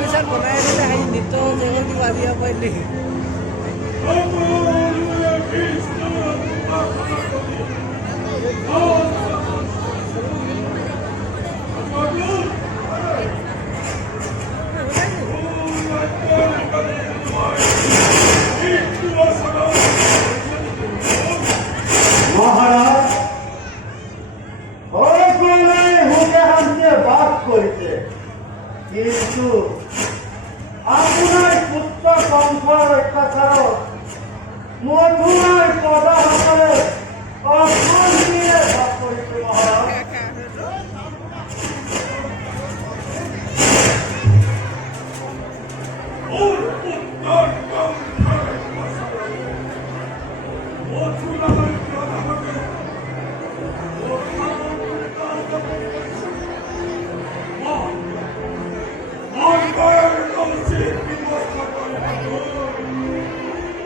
परिषद बनाएर हामी तो जेवढी वादी पहिले महाराज হুকে হামতে বাস করিতে কিন্তু আপনার পুত্র কণ্ঠর অত্যাচার মধুমার পদা হাতে অসম্মান দিয়ে বাস করিতে মহারাজ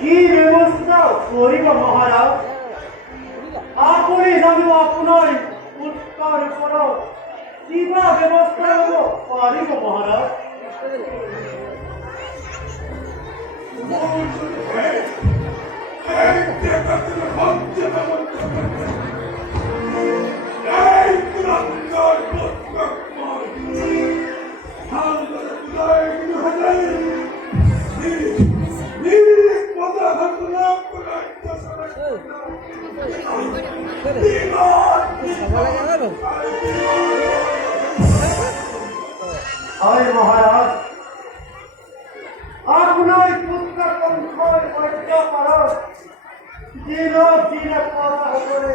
কি ব্যবস্থা করিব মহারাজ আপনি জানিব আপনার উত্তর উপর কিবা ব্যবস্থা হব পারিব মহারাজ হয় মহারাজ আপনার পুত্র কণ্ঠর অত্যাচার দিন দিনে কথা করে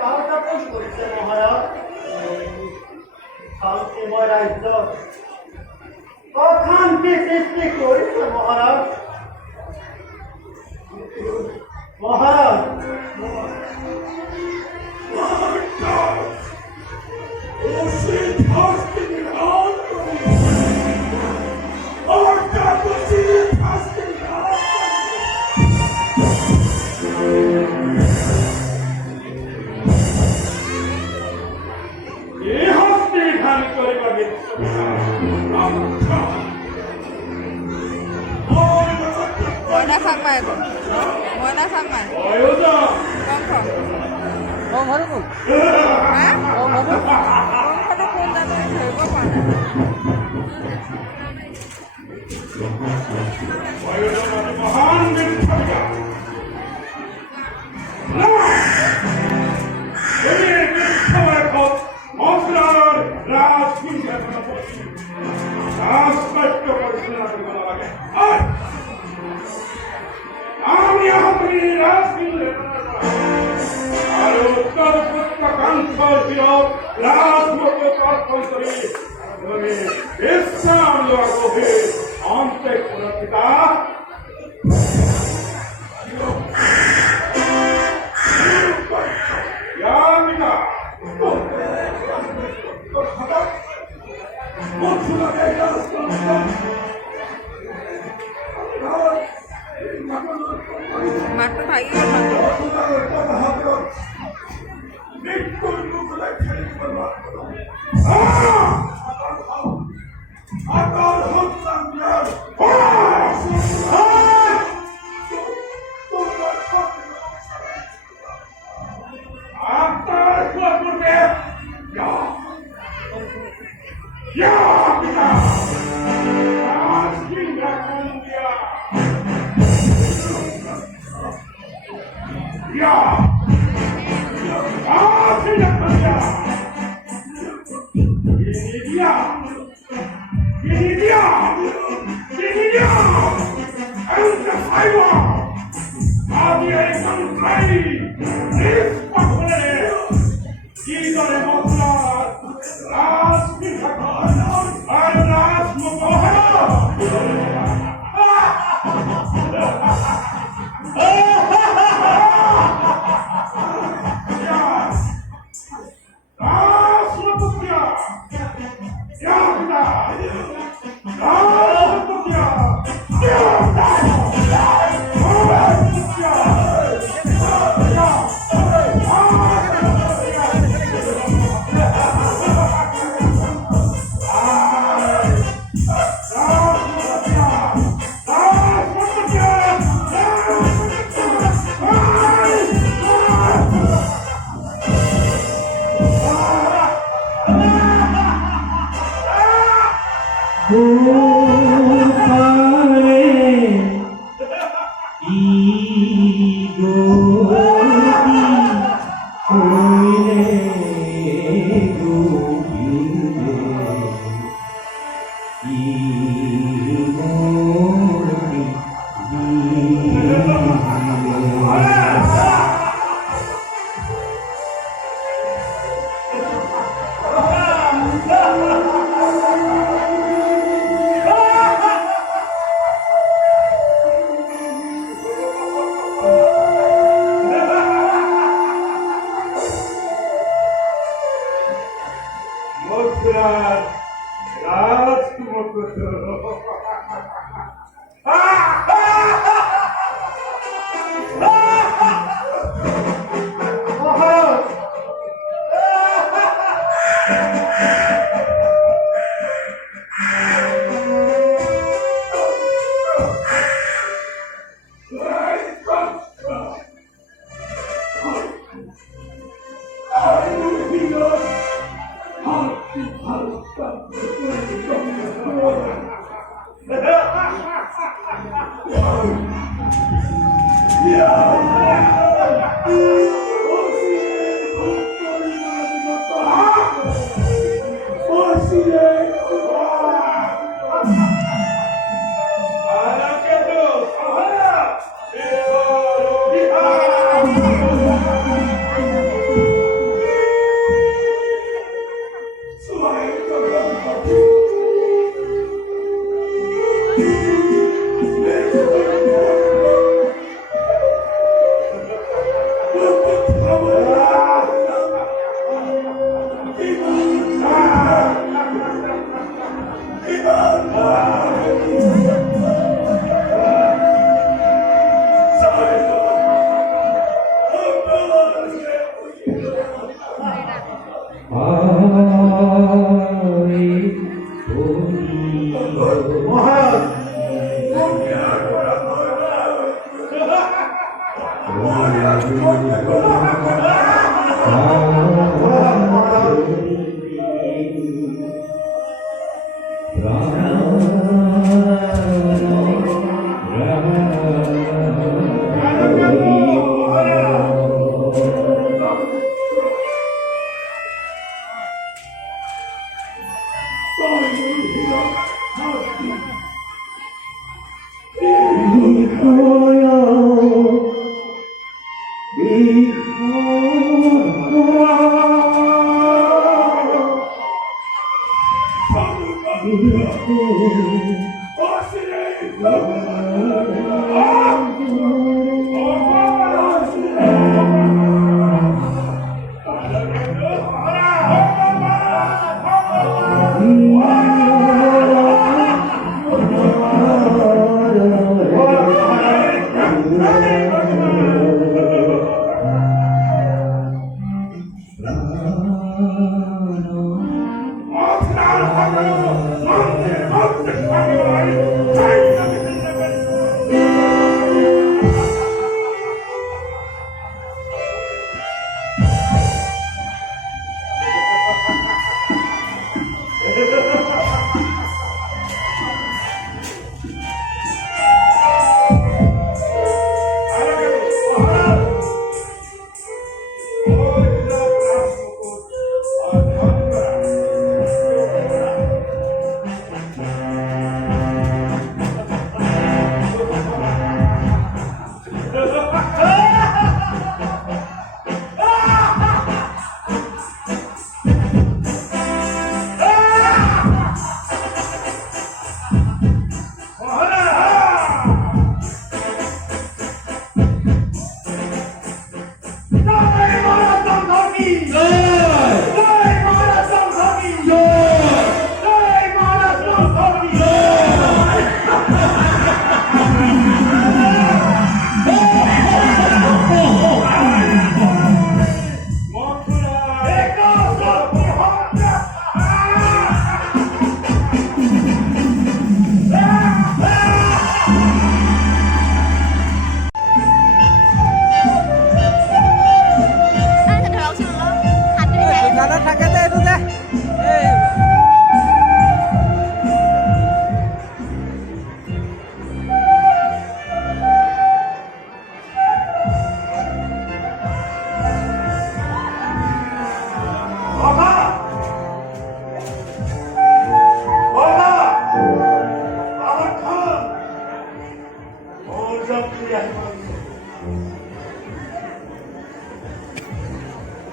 কালযাপন করেছে মহারাজ শান্তিময় রাজ্য অশান্তি সৃষ্টি করেছে মহারাজ মহারাজ Mona Sangmai itu. Mona Sangmai. Kongkong. Kong haru pun Hah? Kong haru Kongkong pun dari Jawa mana? Matu lagi kan matu. মথুরার রাজকুমার মহারাজ মহারাজ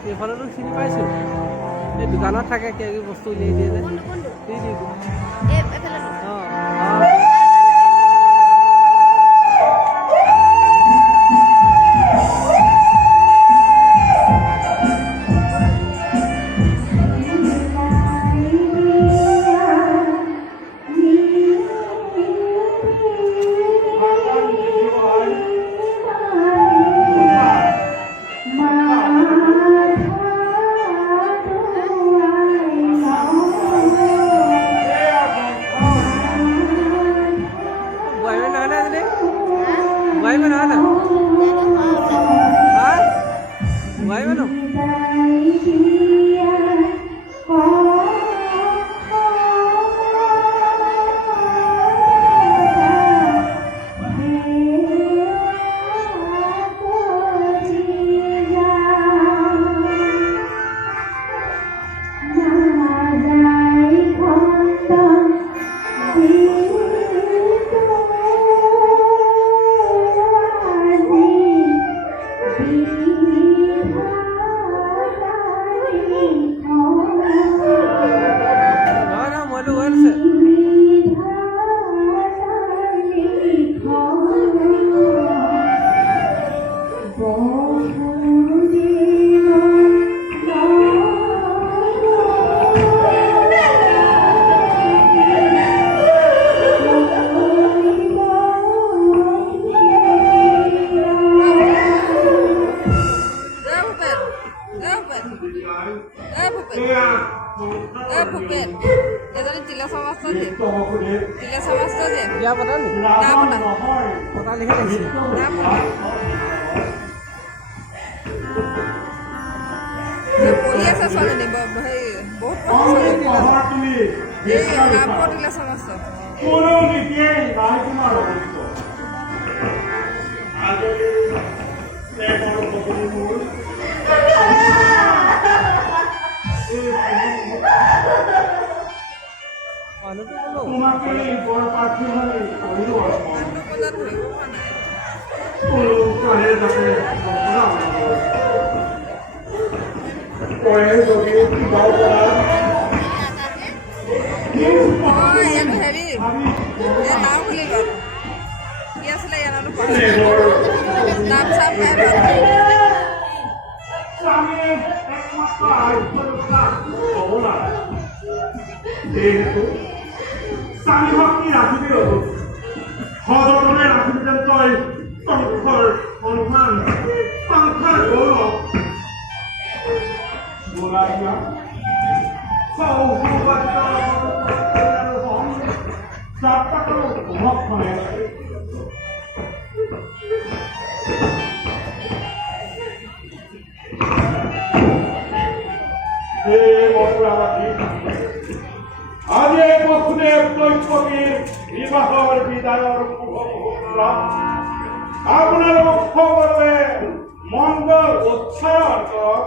এইফালেতো চিনি পাইছোঁ এই দোকানত থাকে কিবা কিবি বস্তু উলিয়াই দিয়ে যে দি দি অঁ অঁ ভূপেন এজনী তিলা সমাস্ত যে বিয়া পতা নি না পতা পতা লিখা লাগিছে না পতা পঢ়ি আছে ছোৱালীজনী হেৰি বহুত পঢ়ি এই নামপুৰ তিলা সমাস্ত কোনো নীতিয়ে নাই তোমাৰ অৱস্থ আজি মোৰ পত্নী মোৰ তোমাকে বড় পাখি হলে কইলো আসমান কোনটা ধৰিব পৰা নাই কোনো কাহে যাতে কয়ে যদি গাও কৰা ইয়াত হেৰি এই নাম বুলি গ'ল কি আছিলে ইয়াৰ নাম চাম নাই স্বামী একমাত্র আয়ুষ্যতা হব না যেহেতু স্বামী ভক্তি রাখিবি সযতনে রাখিবি যেন তই সংসার সন্মান সংসার গৌৰৱ বোলাইয়া সৌভাগ্য যাত্ৰাটো উপভোগ কৰে আজি এই বসুদেৱ দৈত্যবীৰ বিবাহৰ বিদায়ৰ শুভ মুহূৰ্ত আপোনালোক সকলোৱে মংগল উচ্চাৰণ কৰক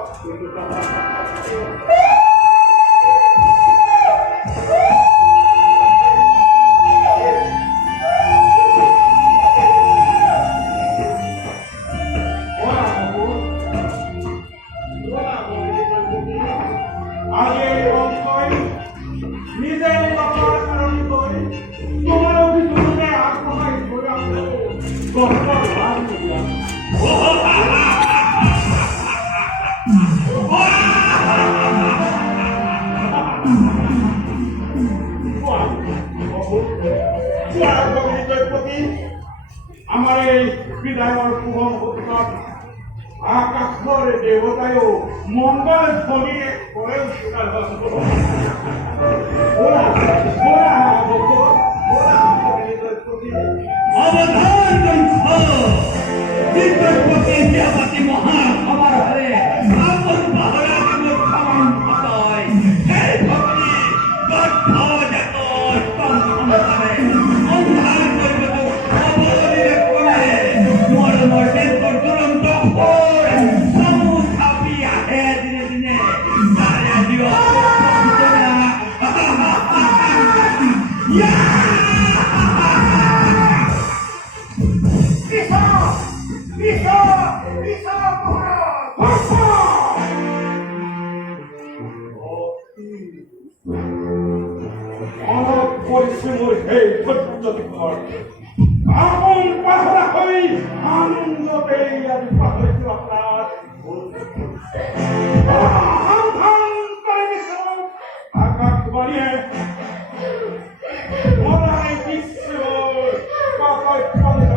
আমাৰ এই বিদায়ৰ শুভ মুহূৰ্তত আকাশৰ দেৱতায়ো মংগল ধ্বনিৰে কৰে Bisa, mora. এই ধৈর্য ধর আপন পাহরা হই আনন্দ পেয়ে আমি পাহরেছি আপনার আকাশ বাড়িয়ে মরাই বিশ্ব কাকায় পদে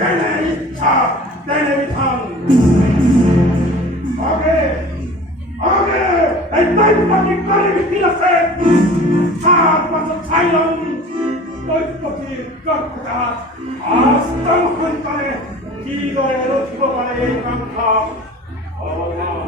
যেনে ইচ্ছা তেনে বিধান আগে আগে এই দৈত্যটি করে বিক্রি আছে সাত বছর চাইলাম দৈত্যটির দক্ষতা আস্তম সন্তানে কি দরে রচিব পারে এই কাঙ্ক্ষা অবধান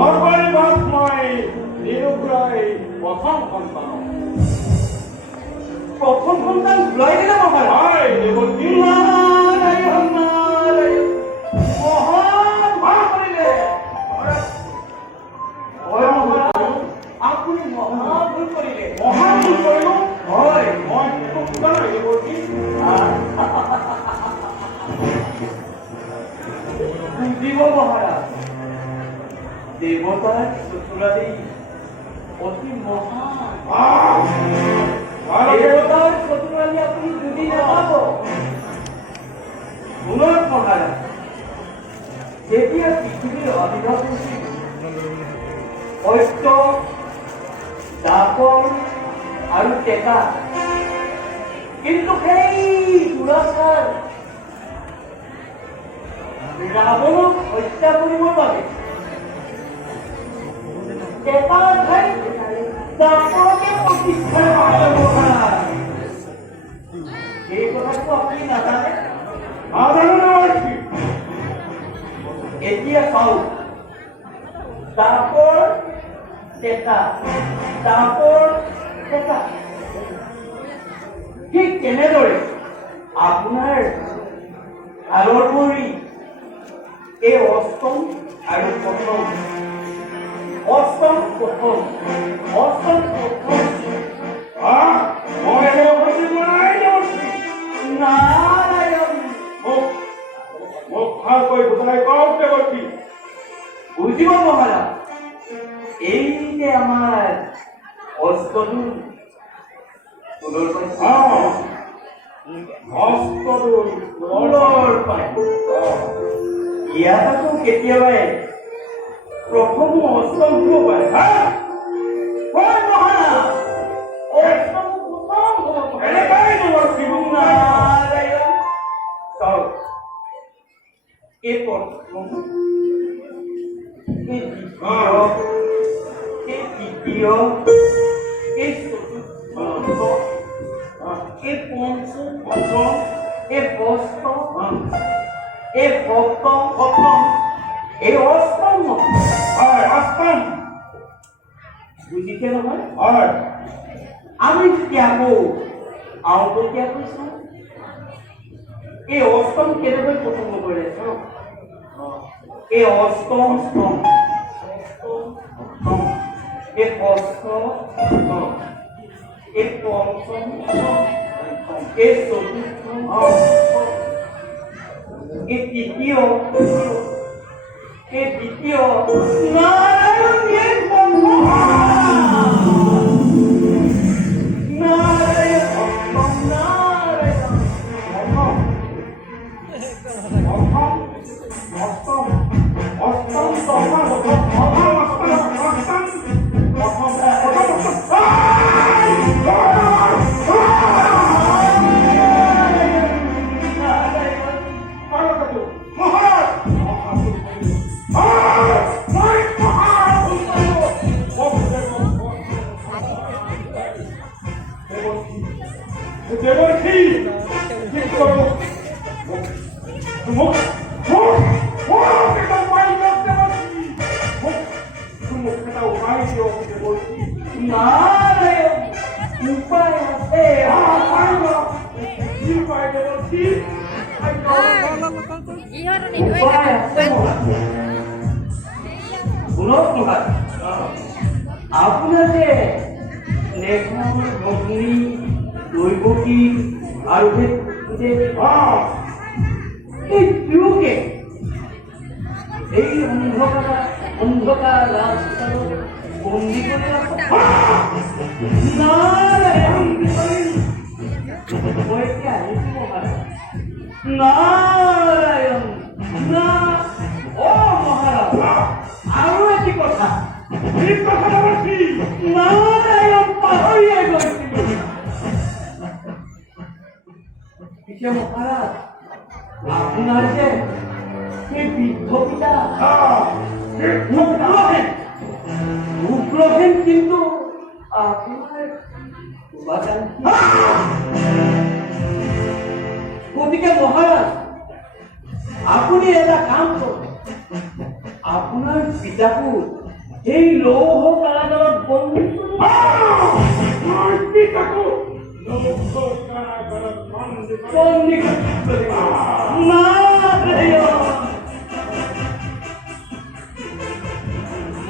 আমার প্রাণ দৈত্যটি প্রথম সন্তান ঘুরাই দিলে মহারাজ মহান করিলে আপুনি মহাভুল কৰিলে মহাভুল কৰিলো হয় মই বুজিব মহাৰাজ দেৱতাৰ চতুৰালি অতি মহান দেৱতাৰ চতুৰালি আপুনি বুজি নাপাব শুনক মহাৰাজ যেতিয়া পৃথিৱীৰ অবিধ হৈছিল সত্য দাপৰ আৰু টেকা কিন্তু সেই দুৰাচাৰ ৰাৱণক হত্যা কৰিবৰ বাবে টেকাৰ ঠাইত দাপৰকে প্ৰতিষ্ঠা কৰা এই কথাটো আপুনি নাজানে এতিয়া চাওক দাপৰ টেকা ঠিক তেনেদৰে আপোনাৰ আলৰ ভৰি এই অষ্টম আৰু প্ৰথম নাৰায়ণ বুজিব মহাৰাজ এই যে আমাৰ অষ্টদূৰ ইয়াত আকৌ কেতিয়াবাই প্ৰথম অষ্টম হ'ব পাৰে হয় মহাৰাজ অষ্টম প্ৰথম হ'ব নাৰায়ণ চাওক এই প্ৰথম এই দ্বিতীয় এই চতুৰ্থ এই পঞ্চম এই ষষ্ঠ এই সপ্তম এই অষ্টম বুজিছে নহয় আমি যেতিয়া আকৌ আওততীয়াকৈ চাওঁ এই অষ্টম কেনেকৈ প্ৰথম নকৰিলে চাওঁ এই অষ্টম এই ষষ্ঠ এই পঞ্চম, এই চতুৰ্থ, এই তৃতীয়, এই দ্বিতীয়, নাৰায়ণ এই পঞ্চম, নাৰায়ণ অষ্টম, নাৰায়ণ নাৰায়ণ উপায় আছে, উপায় আছে। শুনক মহাৰাজ, আপোনাৰ যে লেখন, ভগ্নী, দৈৱকী আৰু এই দুয়োকে এই অন্ধকাৰ ৰাজস্থানত বন্দী কৰি নাৰায়ণ, মই এতিয়া আহিছো মহাৰাজ। নাৰায়ণ না, অ মহাৰাজ, আৰু এটি কথা, নাৰায়ণ পাহৰিয়ে গৈছিলো। পিছে মহাৰাজ, আপোনাৰ যে সেই বৃদ্ধ পিতা উগ্ৰসেন কিন্তু আপোনাৰ গতিকে মহাৰাজ, আপুনি এটা কাম কৰক, আপোনাৰ পিতাকো এই লৌহ কাৰাগাৰত বন্দী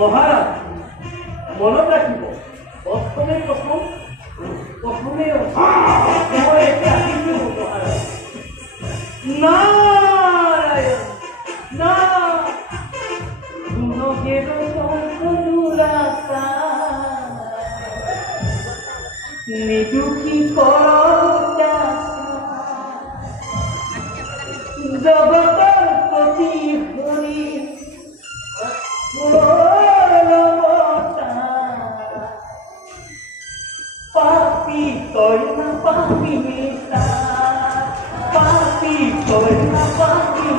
মহাৰাজ, মনত ৰাখিব, প্ৰথমে মই এতিয়া আহিছো মহাৰাজ। নাৰায়ণ না, নিদুখী কৰা জগতৰ প্ৰতি ভৰি পাপি তই না পাপি, পাপি তই না পাপি।